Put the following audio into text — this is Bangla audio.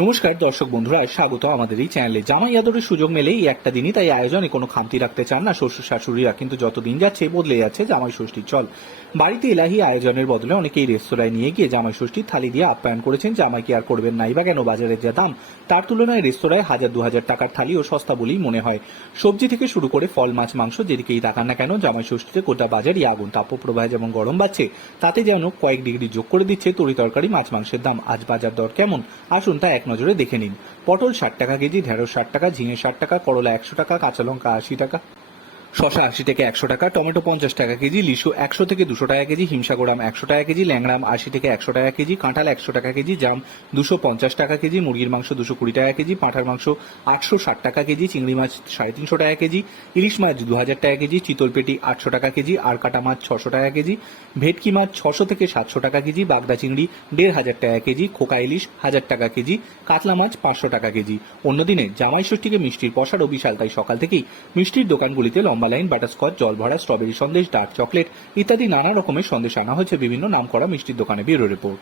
নমস্কার, দর্শক বন্ধুরা, স্বাগত আমাদের এই চ্যানেলে। জামাই আদরের সুযোগ মেলেই এই একটা দিনই তাই আয়োজনে কোনো খামতি রাখতে চান না শ্বশুর শাশুড়িরা, কিন্তু যত দিন যাচ্ছে বদলে যাচ্ছে জামাই ষষ্ঠীর চল। বাড়িতে এলাহি আয়োজনের বদলে অনেকেই রেস্তোরাঁয় নিয়ে গিয়ে জামাই ষষ্ঠীর থালি দিয়ে আপ্যায়ন করেছেন। জামাই কি আর করবেন নাই বা কেন? বাজারের যা দাম, তার তুলনায় রেস্তোরাঁয় হাজার দু হাজার টাকার থালিও সস্তা বলেই মনে হয়। সবজি থেকে শুরু করে ফল, মাছ, মাংস যেদিকেই তাকান না কেন, জামাই ষষ্ঠীতে গোটা বাজারই আগুন। তাপপ্রবাহে যেমন গরম বাড়ছে, তাতে যেন কয়েক ডিগ্রি যোগ করে দিচ্ছে তরি তরকারি, মাছ, মাংসের দাম। আজ বাজার দর কেমন? আসুন তা এক নজরে দেখে নিন। পটল ষাট টাকা কেজি, ঢেঁড়স ষাট টাকা, ঝিঙে ষাট টাকা, করলা একশো টাকা, কাঁচা লঙ্কা আশি টাকা। শশা আশি থেকে একশো টাকা টমেটো পঞ্চাশ টাকা কেজি লিচু একশো থেকে দুশো টাকা কেজি হিমসাগোড়াম একশো টাকা কেজি ল্যাংড়াম আশি থেকে একশো টাকা কেজি কাঁঠাল একশো টাকা কেজি জাম দুশো পঞ্চাশ টাকা কেজি মুরগির মাংস দুশো কুড়ি টাকা কেজি পাঁঠার মাংস আটশো ষাট টাকা কেজি চিংড়ি মাছ সাড়ে তিনশো টাকা কেজি ইলিশ মাছ দু হাজার টাকা কেজি চিতল পেটি আটশো টাকা কেজি আর কাটা মাছ ছশো টাকা কেজি ভেটকি মাছ ছশো থেকে সাতশো টাকা কেজি বাগদা চিংড়ি দেড় হাজার টাকা কেজি খোকা ইলিশ হাজার টাকা কেজি কাতলা মাছ পাঁচশো টাকা কেজি অন্যদিনে জামাই ষষ্ঠীকে মিষ্টির পশারও বিশাল তাই সকাল থেকেই মিষ্টির দোকানগুলিতে লম্বা লাইন বাটারস্কচ জল ভরা স্ট্রবেরি সন্দেশ, ডার্ক চকলেট ইত্যাদি নানা রকমের সন্দেশ আনা হয়েছে। বিভিন্ন নামকরা মিষ্টির দোকানে ব্যুরো রিপোর্ট।